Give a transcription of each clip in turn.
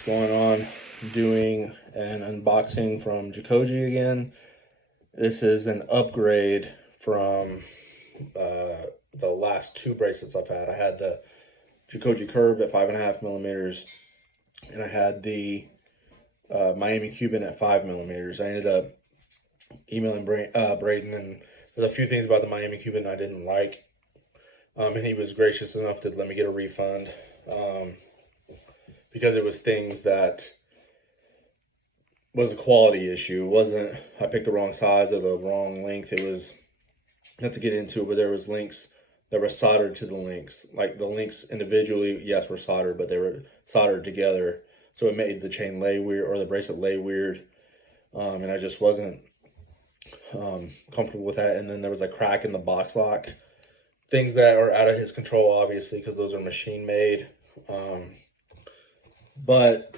What's going on? Doing an unboxing from Jacoje again. This is an upgrade from the last two bracelets I've had. I had the Jacoje curved at 5.5 millimeters, and I had the Miami Cuban at 5 millimeters. I ended up emailing Braden, and there's a few things about the Miami Cuban I didn't like, and he was gracious enough to let me get a refund. Because it was things that was a quality issue. It wasn't I picked the wrong size or the wrong length. It was, not to get into it, but there was links that were soldered to the links. Like the links individually, yes, were soldered, but they were soldered together. So it made the chain lay weird, or the bracelet lay weird. And I just wasn't comfortable with that. And then there was a crack in the box lock. Things that are out of his control, obviously, because those are machine made. But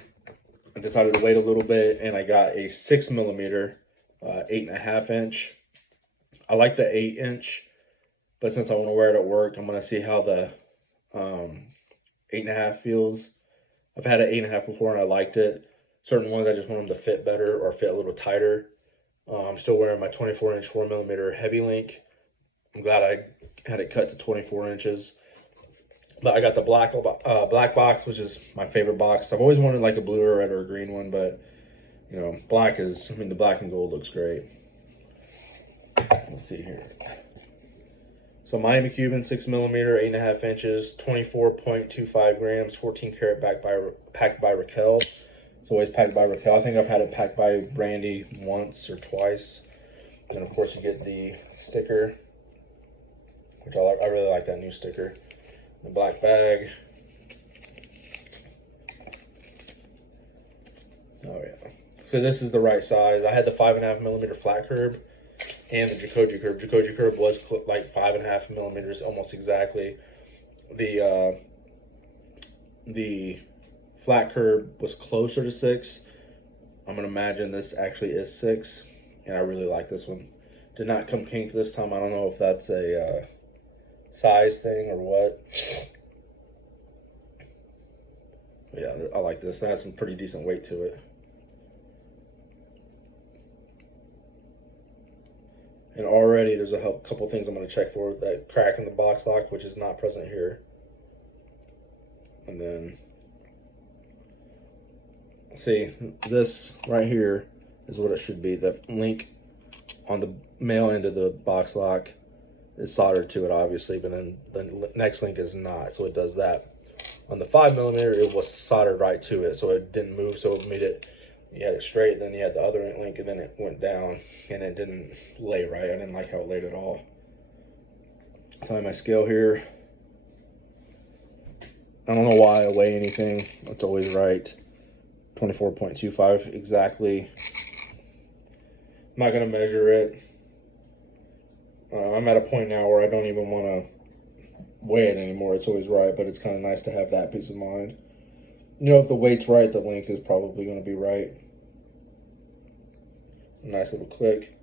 I decided to wait a little bit, and I got a 6 millimeter, 8.5 inch. I like the 8 inch, but since I want to wear it at work, I'm going to see how the 8.5 feels. I've had an 8.5 before, and I liked it. Certain ones, I just want them to fit better or fit a little tighter. I'm still wearing my 24 inch 4 millimeter heavy link. I'm glad I had it cut to 24 inches. But I got the black box, which is my favorite box. I've always wanted like a blue or red or a green one, but you know, black is, I mean, the black and gold looks great. Let's see here. So Miami Cuban, 6 millimeter, 8.5 inches, 24.25 grams, 14 karat packed by Raquel. It's always packed by Raquel. I think I've had it packed by Brandy once or twice. And of course you get the sticker, which I like. I really like that new sticker. The black bag. Oh yeah. So this is the right size. I had the 5.5 millimeter flat curb and the Jacoje curb. Jacoje curb was like 5.5 millimeters, almost exactly. The flat curb was closer to 6. I'm gonna imagine this actually is 6, and I really like this one. Did not come pink this time. I don't know if that's a size thing or what. Yeah, I like this. It has some pretty decent weight to it. And already there's a couple things I'm going to check for. That crack in the box lock, which is not present here. And then, see, this right here is what it should be. The link on the male end of the box lock is soldered to it, obviously, but then the next link is not, so it does that. On the 5 millimeter, it was soldered right to it, so it didn't move, so it made it, you had it straight, then you had the other link, and then it went down, and it didn't lay right. I didn't like how it laid at all. Find my scale here. I don't know why I weigh anything. It's always right. 24.25 exactly. I'm not going to measure it. I'm at a point now where I don't even want to weigh it anymore. It's always right, but it's kind of nice to have that peace of mind. You know, if the weight's right, the length is probably going to be right. A nice little click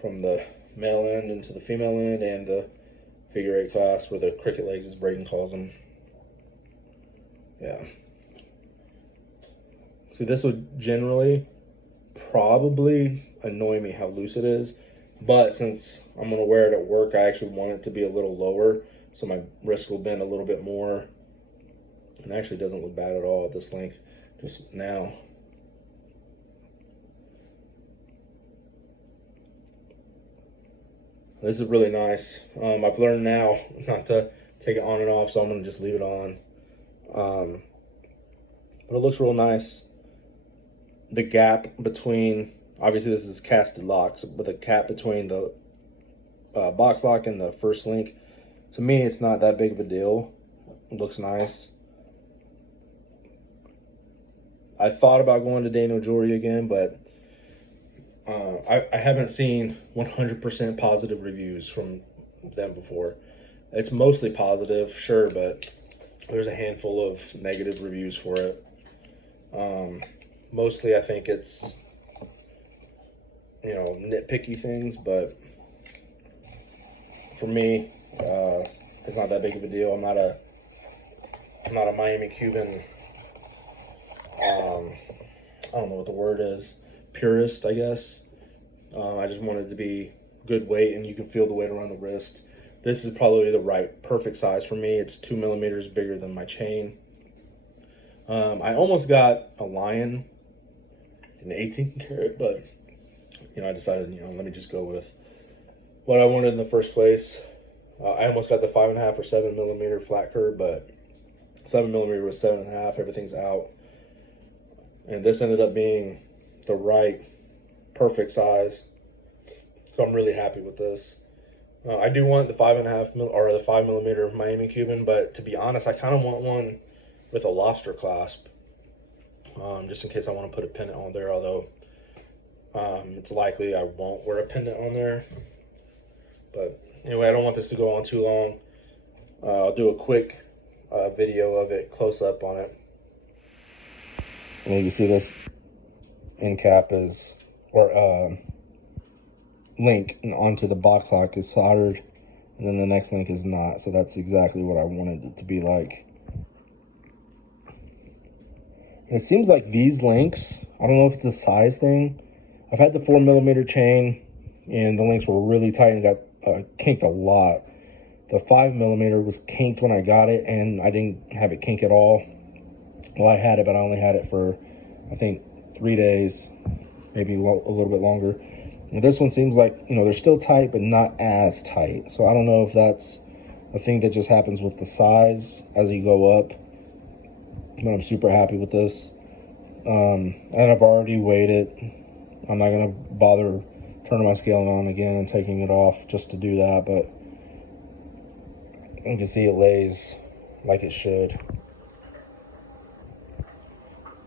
from the male end into the female end, and the figure 8 clasp, or the cricket legs as Braden calls them. Yeah. See, this would generally probably annoy me how loose it is. But since I'm going to wear it at work, I actually want it to be a little lower, so my wrist will bend a little bit more. And it actually doesn't look bad at all at this length, just now. This is really nice. I've learned now not to take it on and off, so I'm going to just leave it on. But it looks real nice. The gap between, obviously this is casted locks, but the gap between the box lock and the first link, to me it's not that big of a deal. It looks nice. I thought about going to Daniel Jewelry again, but I haven't seen 100% positive reviews from them before. It's mostly positive, sure, but there's a handful of negative reviews for it. Mostly I think it's, you know, nitpicky things, but for me, it's not that big of a deal. I'm not a Miami Cuban I don't know what the word is, purist, I guess. I just wanted it to be good weight, and you can feel the weight around the wrist. This is probably the perfect size for me. It's 2 millimeters bigger than my chain. I almost got a lion, an 18 karat, but I decided, let me just go with what I wanted in the first place. I almost got the 5.5 or 7 millimeter flat curve, but 7 millimeter was 7.5. Everything's out, and this ended up being the perfect size. So I'm really happy with this. I do want the 5.5 or the 5 millimeter Miami Cuban, but to be honest, I kind of want one with a lobster clasp, just in case I want to put a pendant on there. Although it's likely I won't wear a pendant on there. But anyway, I don't want this to go on too long. I'll do a quick video of it, close up on it. And you can see this end cap is, or link onto the box lock is soldered, and then the next link is not. So that's exactly what I wanted it to be like. And it seems like these links, I don't know if it's a size thing. I've had the 4 millimeter chain, and the links were really tight and got kinked a lot. The 5 millimeter was kinked when I got it, and I didn't have it kink at all. Well, I had it, but I only had it for, I think, 3 days, maybe a little bit longer. And this one seems like, they're still tight, but not as tight. So I don't know if that's a thing that just happens with the size as you go up. But I'm super happy with this. And I've already weighed it. I'm not going to bother turning my scale on again and taking it off just to do that. But you can see it lays like it should.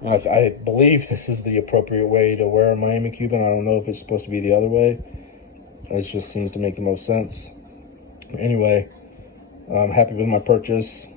And I believe this is the appropriate way to wear a Miami Cuban. I don't know if it's supposed to be the other way. It just seems to make the most sense. Anyway, I'm happy with my purchase.